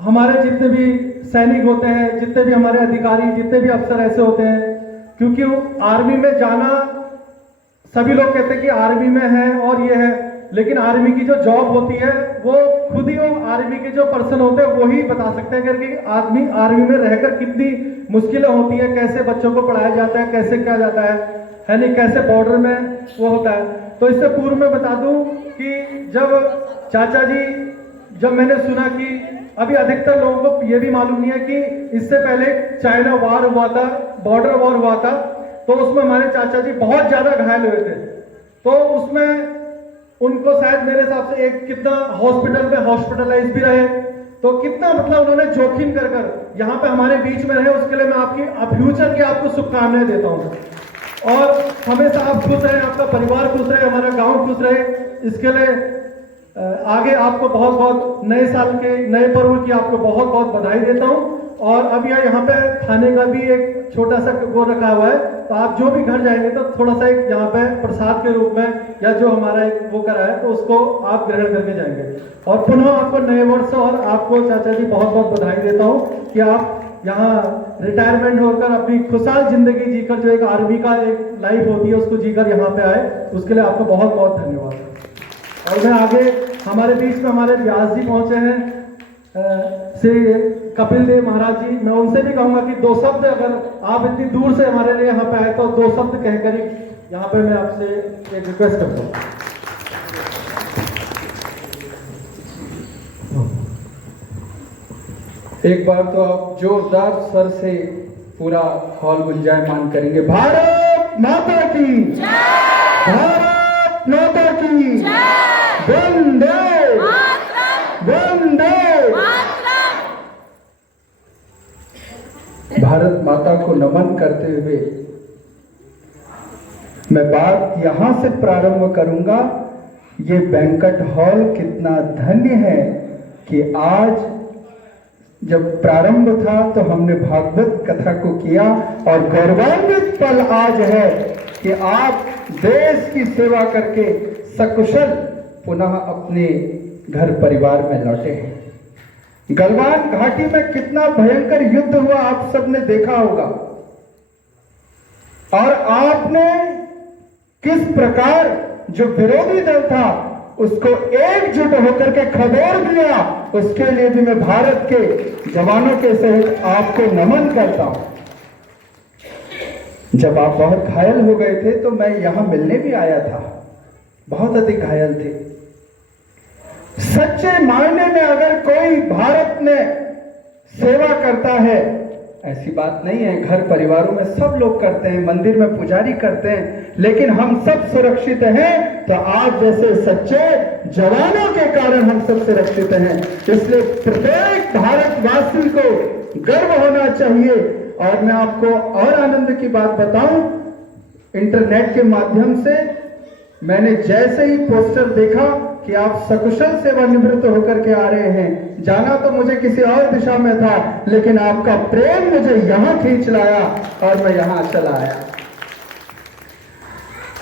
हमारे जितने भी सैनिक होते हैं, जितने भी हमारे अधिकारी, जितने भी अफसर ऐसे होते हैं, क्योंकि वो आर्मी में जाना, सभी लोग कहते हैं कि आर्मी में है और ये है, लेकिन आर्मी की जो जॉब होती है वो खुद ही वो आर्मी के जो पर्सन होते हैं वही बता सकते हैं कि आदमी आर्मी में रहकर कितनी मुश्किलें होती है, कैसे बच्चों को पढ़ाया जाता है, कैसे किया जाता है नहीं, कैसे बॉर्डर में वो होता है। तो इससे पूर्व में बता दूं कि जब चाचा जी, जब मैंने सुना कि अभी अधिकतर लोगों को ये भी मालूम नहीं है कि इससे पहले चाइना वॉर हुआ था, बॉर्डर वॉर हुआ था, तो उसमें हमारे चाचा जी बहुत ज्यादा घायल हुए थे। तो उसमें उनको शायद मेरे हिसाब से एक कितना हॉस्पिटल में हॉस्पिटलाइज भी रहे, तो कितना मतलब उन्होंने जोखिम कर कर यहाँ पे हमारे बीच में रहे। उसके लिए मैं आपकी फ्यूचर की आपको शुभकामनाएं देता हूँ और हमेशा आप खुश रहे, आपका परिवार खुश रहे, हमारा गांव खुश रहे। इसके लिए आगे आपको बहुत बहुत नए साल के नए पर्व की आपको बहुत बहुत बधाई देता हूँ। और अब यहाँ पे खाने का भी एक छोटा सा वो रखा हुआ है, तो आप जो भी घर जाएंगे तो थोड़ा सा एक यहाँ पे प्रसाद के रूप में या जो हमारा एक वो करा है तो उसको आप ग्रहण करके जाएंगे। और पुनः आपको नए वर्ष और आपको चाचा जी बहुत बहुत बधाई देता हूँ कि आप यहाँ रिटायरमेंट होकर अपनी खुशहाल जिंदगी जीकर, जो एक आर्मी का एक लाइफ होती है उसको जीकर यहाँ पे आए, उसके लिए आपको बहुत बहुत धन्यवाद। और मैं आगे हमारे बीच में हमारे व्यास जी पहुंचे हैं, श्री कपिल देव महाराज जी, मैं उनसे भी कहूंगा कि दो शब्द, अगर आप इतनी दूर से हमारे लिए यहाँ पे आए तो दो शब्द कहकर ही यहाँ पे मैं आपसे एक रिक्वेस्ट करता हूँ। एक बार तो आप जोरदार स्वर से पूरा हॉल गुंजायमान करेंगे। भारत माता की जय, भारत माता की जय, वंदे वंदे। भारत माता को नमन करते हुए मैं बात यहां से प्रारंभ करूंगा। ये बैंक्वेट हॉल कितना धन्य है कि आज जब प्रारंभ था तो हमने भागवत कथा को किया और गौरवान्वित पल आज है कि आप देश की सेवा करके सकुशल पुनः अपने घर परिवार में लौटे हैं। गलवान घाटी में कितना भयंकर युद्ध हुआ आप सबने देखा होगा, और आपने किस प्रकार जो विरोधी दल था उसको एकजुट होकर के खदेड़ दिया। उसके लिए भी मैं भारत के जवानों के सहित आपको नमन करता हूं। जब आप बहुत घायल हो गए थे तो मैं यहां मिलने भी आया था, बहुत अधिक घायल थे। सच्चे मायने में अगर कोई भारत में सेवा करता है, ऐसी बात नहीं है, घर परिवारों में सब लोग करते हैं, मंदिर में पुजारी करते हैं, लेकिन हम सब सुरक्षित हैं तो आप जैसे सच्चे जवानों के कारण हम सब सुरक्षित हैं। इसलिए प्रत्येक भारतवासी को गर्व होना चाहिए। और मैं आपको और आनंद की बात बताऊं, इंटरनेट के माध्यम से मैंने जैसे ही पोस्टर देखा कि आप सकुशल सेवानिवृत्त होकर के आ रहे हैं, जाना तो मुझे किसी और दिशा में था, लेकिन आपका प्रेम मुझे यहां खींच लाया और मैं यहां चला आया।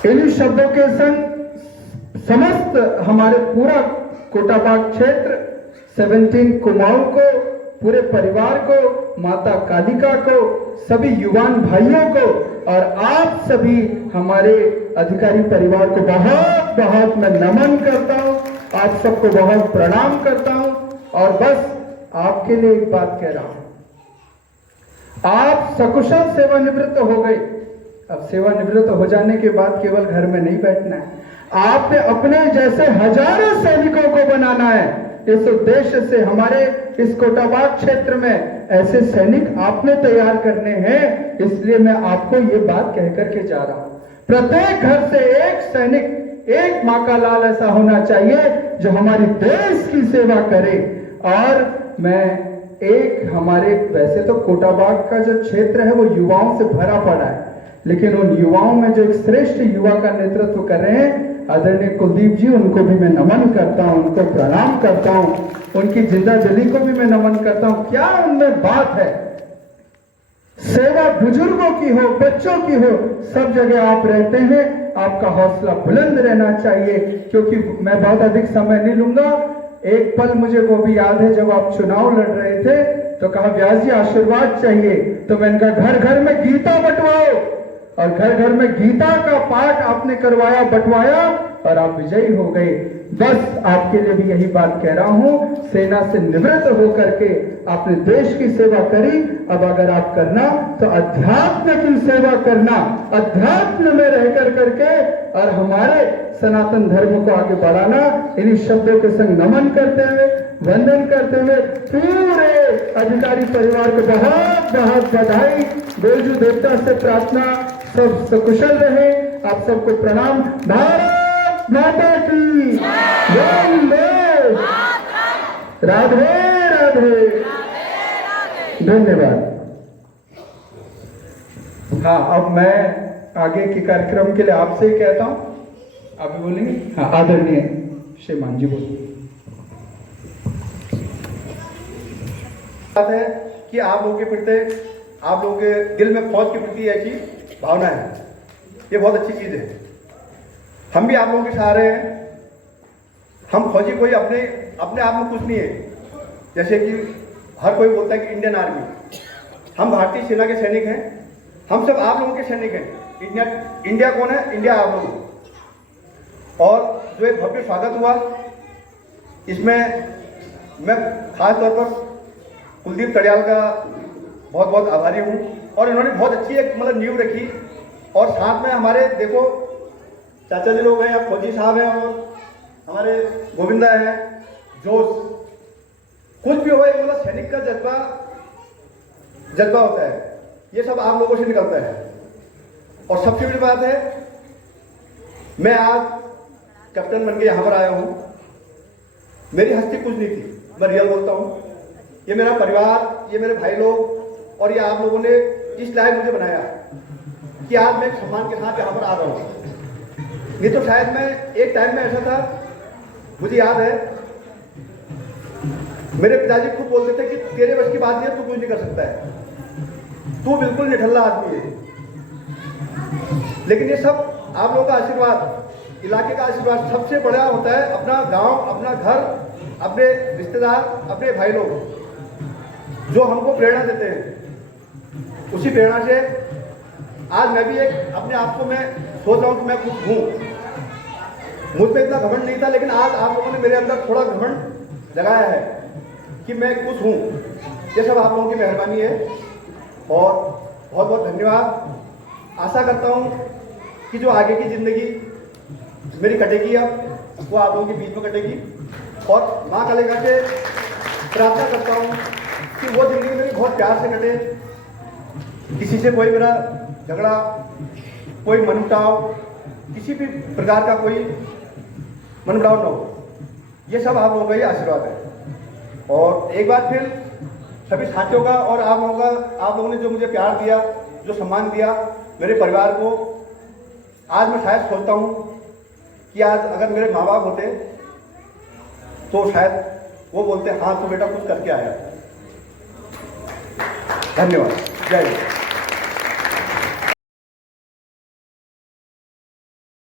इन शब्दों के संग समस्त हमारे पूरा कोटाबाग क्षेत्र, 17 कुमाऊं को, पूरे परिवार को, माता कालिका को, सभी युवान भाइयों को और आप सभी हमारे अधिकारी परिवार को बहुत बहुत मैं नमन करता हूं, आप सबको बहुत प्रणाम करता हूं। और बस आपके लिए एक बात कह रहा हूं, आप सकुशल सेवानिवृत्त हो गए। अब सेवानिवृत्त हो जाने के बाद केवल घर में नहीं बैठना है, आपने अपने जैसे हजारों सैनिकों को बनाना है। इस उद्देश्य से हमारे इस कोटाबाग क्षेत्र में ऐसे सैनिक आपने तैयार करने हैं, इसलिए मैं आपको ये बात कहकर के जा रहा हूं। प्रत्येक घर से एक सैनिक, एक मां का लाल ऐसा होना चाहिए जो हमारी देश की सेवा करे। और मैं एक हमारे, वैसे तो कोटाबाग का जो क्षेत्र है वो युवाओं से भरा पड़ा है, लेकिन उन युवाओं में जो एक श्रेष्ठ युवा का नेतृत्व कर रहे हैं आदरणीय कुलदीप जी, उनको भी मैं नमन करता हूं, उनको प्रणाम करता हूं, उनकी जिंदा दिली को भी मैं नमन करता हूं। क्या उनमें बात है, सेवा बुजुर्गों की हो, बच्चों की हो, सब जगह आप रहते हैं। आपका हौसला बुलंद रहना चाहिए, क्योंकि मैं बहुत अधिक समय नहीं लूंगा। एक पल मुझे वो भी याद है जब आप चुनाव लड़ रहे थे तो कहा व्यास जी आशीर्वाद चाहिए, तो मैंने कहा घर घर में गीता बंटवाओ, और घर घर में गीता का पाठ आपने करवाया, बंटवाया और आप विजयी हो गए। बस आपके लिए भी यही बात कह रहा हूं, सेना से निवृत्त होकर के आपने देश की सेवा करी, अब अगर आप करना तो अध्यात्म की सेवा करना, अध्यात्म में रह करके और हमारे सनातन धर्म को आगे बढ़ाना। इन्हीं शब्दों के संग नमन करते हुए, वंदन करते हुए पूरे अधिकारी परिवार को बहुत बहुत बधाई, देवजू देवता से प्रार्थना सब सकुशल रहे। आप सबको प्रणाम। भारत माता की जय, राधे राधे, धन्यवाद। हाँ, अब मैं आगे के कार्यक्रम के लिए आपसे ही कहता हूं, आप भी बोलेंगे? हाँ, आदरणीय श्रीमान जी बोलिए। बात है कि आप लोगों के प्रति, आप लोगों के दिल में फौज के प्रति ऐसी भावना है, ये बहुत अच्छी चीज है। हम भी आप लोगों के सहारे हैं। हम फौजी कोई अपने आप में कुछ नहीं है, जैसे कि हर कोई बोलता है कि इंडियन आर्मी, हम भारतीय सेना के सैनिक हैं। हम सब आप लोगों के सैनिक हैं। इंडिया कौन है? इंडिया आप लोग। और जो एक भव्य स्वागत हुआ, इसमें मैं खास तौर पर कुलदीप तड़ियाल का बहुत बहुत आभारी हूँ, और इन्होंने बहुत अच्छी एक मतलब नींव रखी। और साथ में हमारे देखो चाचा जी लोग हैं, फौजी साहब हैं, और हमारे गोविंदा है, जोश, कुछ भी हो मतलब सैनिक का जज्बा होता है, ये सब आप लोगों से निकलता है। और सबसे बड़ी बात है, मैं आज कैप्टन बन के यहाँ पर आया हूँ। मेरी हस्ती कुछ नहीं थी, मैं रियल बोलता हूँ। ये मेरा परिवार, ये मेरे भाई लोग और ये आप लोगों ने इस लायक मुझे बनाया कि आज मैं सम्मान के साथ यहाँ पर आ रहा हूँ। नहीं तो शायद मैं एक टाइम में ऐसा था, मुझे याद है मेरे पिताजी खूब बोलते थे कि तेरे बस की बात नहीं है, तू कुछ नहीं कर सकता है, तू बिल्कुल निठल्ला आदमी है। लेकिन ये सब आप लोगों का आशीर्वाद, इलाके का आशीर्वाद सबसे बड़ा होता है। अपना गांव, अपना घर, अपने रिश्तेदार, अपने भाई लोग जो हमको प्रेरणा देते हैं, उसी प्रेरणा से आज मैं भी एक अपने आप को मैं सोच रहा हूँ कि मैं कुछ हूँ। मुझ पर इतना घमंड नहीं था, लेकिन आज आप लोगों ने मेरे अंदर थोड़ा घमंड जगाया है कि मैं कुछ हूँ। ये सब आप लोगों की मेहरबानी है और बहुत बहुत धन्यवाद। आशा करता हूँ कि जो आगे की जिंदगी मेरी कटेगी अब, वो आप लोगों के बीच में कटेगी। और माँ कालिका से प्रार्थना करता हूँ कि वो जिंदगी मेरी बहुत प्यार से कटे, किसी से कोई मेरा झगड़ा, कोई मनमुटाव, किसी भी प्रकार का कोई मनमुटाव न हो। ये सब आप लोगों का ही आशीर्वाद है। और एक बार फिर सभी साथियों का और आप लोगों ने जो मुझे प्यार दिया, जो सम्मान दिया मेरे परिवार को, आज मैं शायद सोचता हूँ कि आज अगर मेरे माँ बाप होते तो शायद वो बोलते हाँ तो बेटा कुछ करके आया। धन्यवाद। जय हिंद।